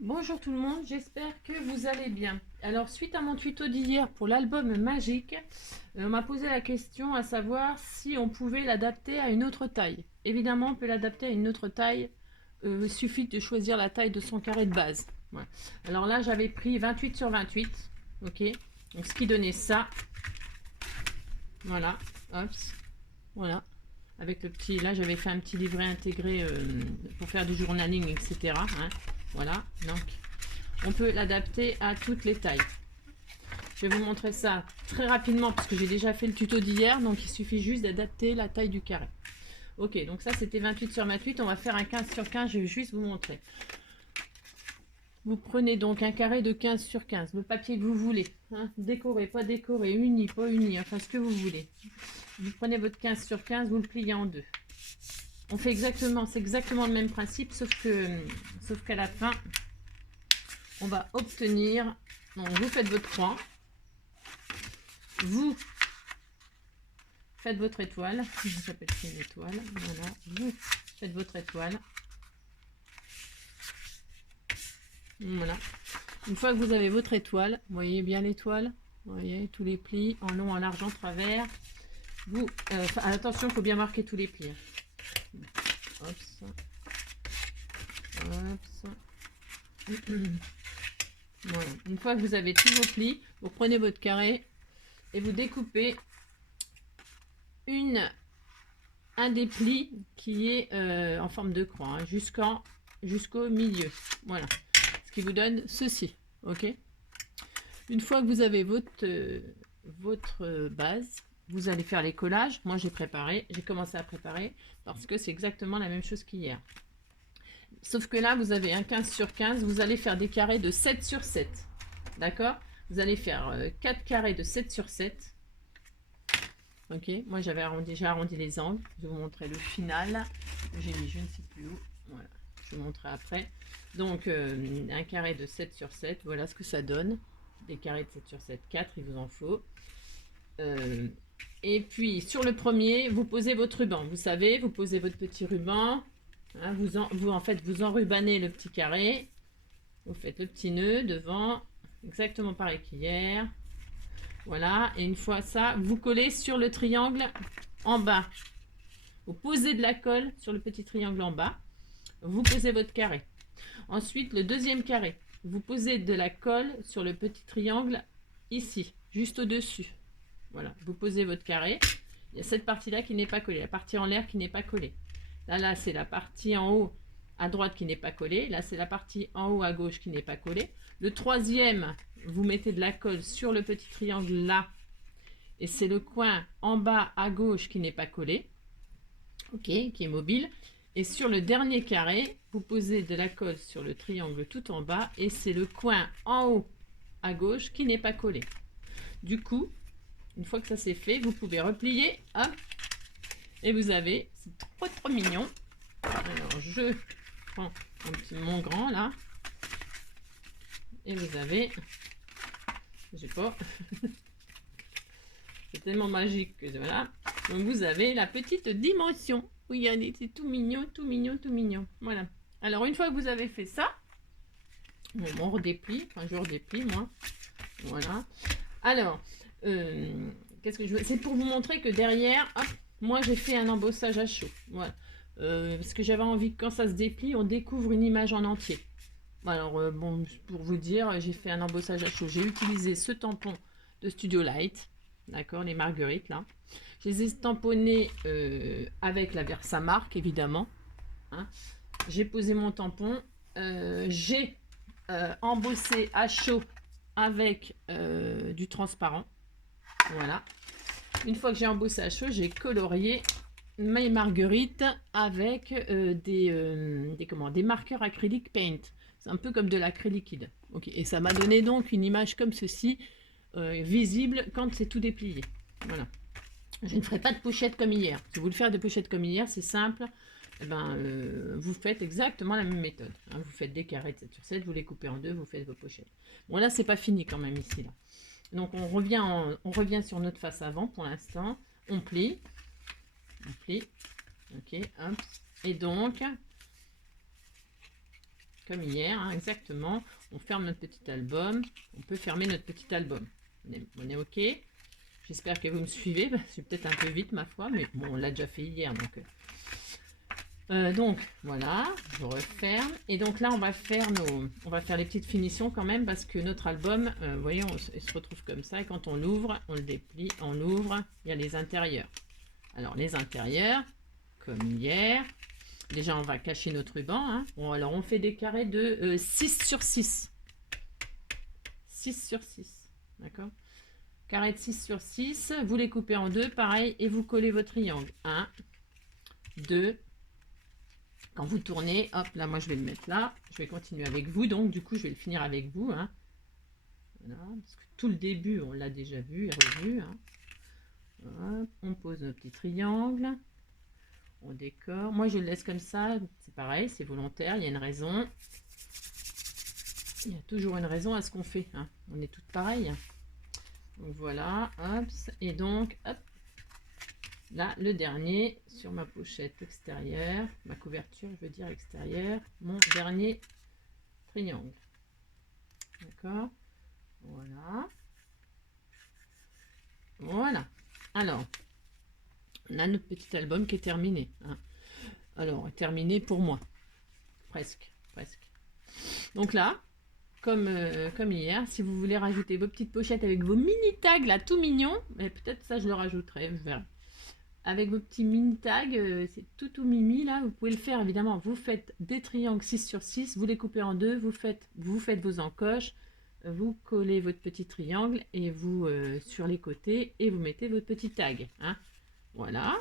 Bonjour tout le monde, j'espère que vous allez bien. Alors suite à mon tuto d'hier pour l'album magique, on m'a posé la question à savoir si on pouvait l'adapter à une autre taille. Évidemment on peut l'adapter à une autre taille, il suffit de choisir la taille de son carré de base. Voilà. Alors là j'avais pris 28 sur 28, ok, donc ce qui donnait ça, voilà, hop, voilà. Avec le petit, là j'avais fait un petit livret intégré pour faire du journaling, etc. Hein. Voilà, donc on peut l'adapter à toutes les tailles. Je vais vous montrer ça très rapidement parce que j'ai déjà fait le tuto d'hier, donc il suffit juste d'adapter la taille du carré. Ok, donc ça c'était 28 sur 28, on va faire un 15 sur 15, je vais juste vous montrer. Vous prenez donc un carré de 15 sur 15, le papier que vous voulez, hein, décoré, pas décoré, uni, pas uni, enfin ce que vous voulez. Vous prenez votre 15 sur 15, vous le pliez en deux. On fait exactement, c'est exactement le même principe, sauf qu'à la fin, on va obtenir, donc vous faites votre croix, vous faites votre étoile, ça s'appelle une étoile, voilà, vous faites votre étoile, voilà. Une fois que vous avez votre étoile, vous voyez bien l'étoile, vous voyez tous les plis en long, en large, en travers, vous, attention, il faut bien marquer tous les plis. Hop, ça. Hop, ça. Voilà. Une fois que vous avez tous vos plis, vous prenez votre carré et vous découpez un des plis qui est en forme de croix, hein, jusqu'au milieu. Voilà. Ce qui vous donne ceci. Ok. Une fois que vous avez votre base, vous allez faire les collages. Moi, j'ai commencé à préparer parce que c'est exactement la même chose qu'hier. Sauf que là, vous avez un 15 sur 15. Vous allez faire des carrés de 7 sur 7. D'accord? Vous allez faire 4 carrés de 7 sur 7. Ok, moi j'avais déjà arrondi les angles. Je vais vous montrer le final. J'ai mis je ne sais plus où. Voilà, je vous montrerai après. Donc un carré de 7 sur 7, voilà ce que ça donne. Des carrés de 7 sur 7, 4, il vous en faut. Et puis sur le premier, vous posez votre ruban. Vous savez, vous posez votre petit ruban. Hein, vous enrubanez le petit carré. Vous faites le petit nœud devant. Exactement pareil qu'hier. Voilà, et une fois ça, vous collez sur le triangle en bas. Vous posez de la colle sur le petit triangle en bas. Vous posez votre carré. Ensuite, le deuxième carré. Vous posez de la colle sur le petit triangle ici, juste au-dessus. Voilà, vous posez votre carré. Il y a cette partie-là qui n'est pas collée, la partie en l'air qui n'est pas collée. Là, c'est la partie en haut à droite qui n'est pas collée. Là, c'est la partie en haut à gauche qui n'est pas collée. Le troisième, vous mettez de la colle sur le petit triangle là. Et c'est le coin en bas à gauche qui n'est pas collé. Ok, qui est mobile. Et sur le dernier carré, vous posez de la colle sur le triangle tout en bas. Et c'est le coin en haut à gauche qui n'est pas collé. Du coup, une fois que ça c'est fait, vous pouvez replier. Hop, et vous avez, c'est trop mignon. Alors je prends mon grand là. Et vous avez, je sais pas, c'est tellement magique que voilà. Donc vous avez la petite dimension. Regardez, c'est tout mignon, tout mignon, tout mignon. Voilà. Alors une fois que vous avez fait ça, bon, on redéplie, enfin je redéplie moi. Voilà. Alors, qu'est-ce que je veux? C'est pour vous montrer que derrière, hop, moi j'ai fait un embossage à chaud. Voilà. Parce que j'avais envie que quand ça se déplie, on découvre une image en entier. Alors, bon, pour vous dire, j'ai fait un embossage à chaud. J'ai utilisé ce tampon de Studio Light, d'accord, les marguerites là. Je les ai tamponnés avec la Versamark, évidemment. Hein. J'ai posé mon tampon. J'ai embossé à chaud avec du transparent. Voilà. Une fois que j'ai embossé à chaud, j'ai colorié mes marguerites avec des marqueurs acrylique paint. C'est un peu comme de l'acrylique liquide. Okay. Et ça m'a donné donc une image comme ceci, visible quand c'est tout déplié. Voilà. Je ne ferai pas de pochette comme hier. Si vous voulez faire des pochettes comme hier, c'est simple. Eh ben, vous faites exactement la même méthode. Hein. Vous faites des carrés de 7 sur 7, vous les coupez en deux, vous faites vos pochettes. Bon, là, c'est pas fini quand même ici. Là. Donc, on revient sur notre face avant pour l'instant. On plie. Ok, hop. Et donc, comme hier, hein, exactement. On ferme notre petit album. On peut fermer notre petit album. On est OK. J'espère que vous me suivez. C'est peut-être un peu vite, ma foi, mais bon, on l'a déjà fait hier. Donc voilà, je referme. Et donc là, on va faire les petites finitions quand même, parce que notre album, vous voyez, il se retrouve comme ça. Et quand on l'ouvre, on le déplie, on l'ouvre, il y a les intérieurs. Alors, les intérieurs, comme hier. Déjà, on va cacher notre ruban. Hein. Bon, alors, on fait des carrés de 6 sur 6. 6 sur 6. D'accord? Carré de 6 sur 6. Vous les coupez en deux, pareil, et vous collez vos triangles. 1, 2. Quand vous tournez, hop, là, moi, je vais le mettre là. Je vais continuer avec vous. Donc, du coup, je vais le finir avec vous. Hein. Voilà, parce que tout le début, on l'a déjà vu et revu. Hein. Hop, on pose nos petits triangles. On décore. Moi, je le laisse comme ça. C'est pareil, c'est volontaire. Il y a une raison. Il y a toujours une raison à ce qu'on fait. Hein. On est toutes pareilles. Donc, voilà. Hop. Et donc, hop. Là, le dernier sur ma pochette extérieure. Ma couverture, je veux dire extérieure. Mon dernier triangle. D'accord. Voilà. Voilà. Alors, on a notre petit album qui est terminé. Hein. Alors, terminé pour moi. Presque. Donc là, comme hier, si vous voulez rajouter vos petites pochettes avec vos mini tags là, tout mignons, mais peut-être ça je le rajouterai, je verrai. Avec vos petits mini tags, c'est tout mimi là, vous pouvez le faire évidemment. Vous faites des triangles 6 sur 6, vous les coupez en deux, vous faites vos encoches, vous collez votre petit triangle et vous sur les côtés et vous mettez votre petit tag. Hein. Voilà,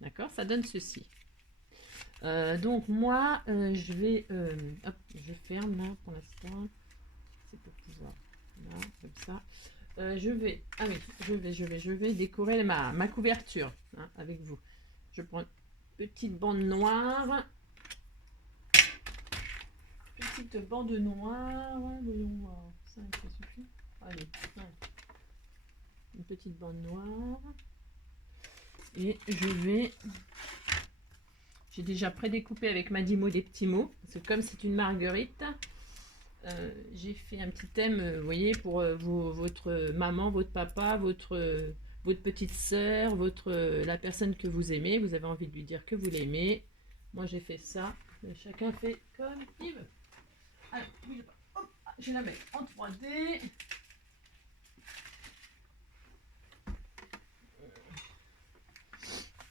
d'accord, ça donne ceci. Donc moi, je vais, hop, je ferme là pour l'instant. C'est pour pouvoir, là, comme ça. Je vais décorer ma couverture hein, avec vous. Je prends une petite bande noire. Petite bande noire. Voyons voir. Ça suffit. Allez, ouais. Une petite bande noire. Et je vais... J'ai déjà prédécoupé avec ma Dimo des petits mots. Parce que comme c'est une marguerite... j'ai fait un petit thème, vous voyez, pour votre maman, votre papa, votre petite sœur, la personne que vous aimez. Vous avez envie de lui dire que vous l'aimez. Moi, j'ai fait ça. Chacun fait comme il veut. Alors, bougez pas. Hop, je vais la mettre en 3D.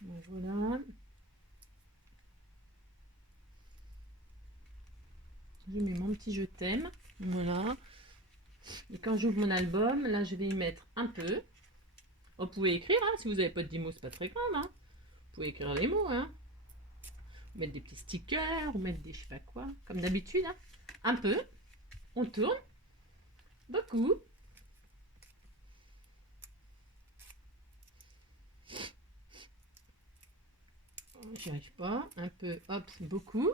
Voilà. Je mets mon petit je t'aime. Voilà. Et quand j'ouvre mon album, là, je vais y mettre un peu. Vous pouvez écrire, hein, si vous n'avez pas de 10 mots, c'est pas très grave. Hein. Vous pouvez écrire les mots. Hein. Mettre des petits stickers, ou mettre des je sais pas quoi. Comme d'habitude. Hein. Un peu. On tourne. Beaucoup. J'y arrive pas. Un peu. Hop, beaucoup.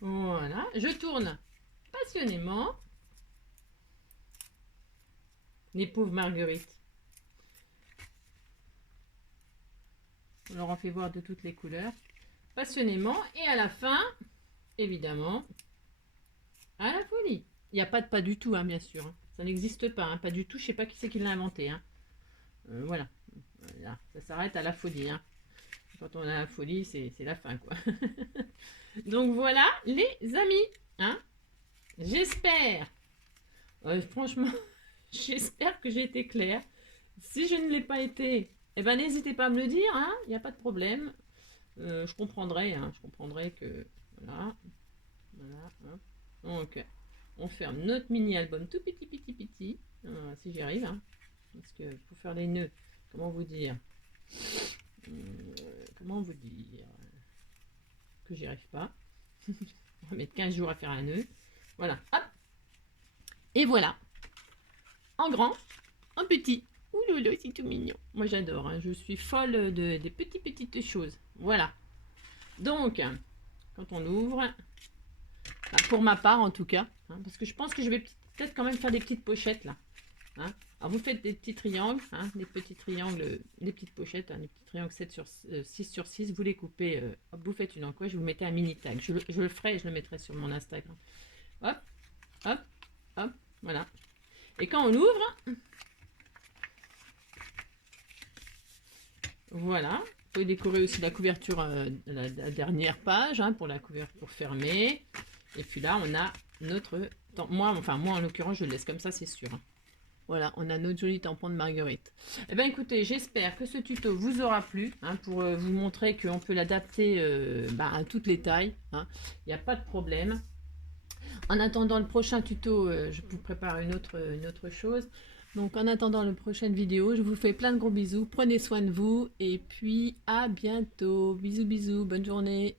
Voilà. Je tourne passionnément. Les pauvres marguerites. On leur en fait voir de toutes les couleurs. Passionnément. Et à la fin, évidemment, à la folie. Il n'y a pas de pas du tout, hein, bien sûr. Hein. Ça n'existe pas, hein, pas du tout. Je ne sais pas qui c'est qui l'a inventé. Hein. Voilà. Voilà. Ça s'arrête à la folie. Hein. Quand on a la folie, c'est la fin, quoi. Donc voilà, les amis. Hein. J'espère. Franchement, j'espère que j'ai été claire. Si je ne l'ai pas été, eh ben, n'hésitez pas à me le dire. Hein. Il n'y a pas de problème. Je comprendrai. Hein. Je comprendrai que... Voilà. Voilà. Hein. Donc, on ferme notre mini-album tout petit. Si j'y arrive. Hein. Parce que pour faire les nœuds, comment vous dire que j'y arrive pas. On va mettre 15 jours à faire un nœud. Voilà. Hop. Et voilà. En grand, en petit. Ouh lolo, c'est tout mignon. Moi j'adore. Hein. Je suis folle des petites choses. Voilà. Donc, quand on ouvre, pour ma part en tout cas, hein, parce que je pense que je vais peut-être quand même faire des petites pochettes là. Hein. Alors vous faites des petits triangles, hein, des petits triangles, des petites pochettes, hein, des petits triangles 6 sur 6, vous les coupez, hop, vous faites une encoche, vous mettez un mini tag. Je le ferai et je le mettrai sur mon Instagram. Hop, hop, hop, voilà. Et quand on ouvre, voilà, vous pouvez décorer aussi la couverture, la dernière page, hein, pour la couverture pour fermer. Et puis là, on a notre... Moi en l'occurrence, je le laisse comme ça, c'est sûr. Hein. Voilà, on a notre joli tampon de Marguerite. Eh bien écoutez, j'espère que ce tuto vous aura plu, hein, pour vous montrer qu'on peut l'adapter à toutes les tailles. Hein. Il n'y a pas de problème. En attendant le prochain tuto, je vous prépare une autre chose. Donc en attendant la prochaine vidéo, je vous fais plein de gros bisous. Prenez soin de vous et puis à bientôt. Bisous bisous, bonne journée.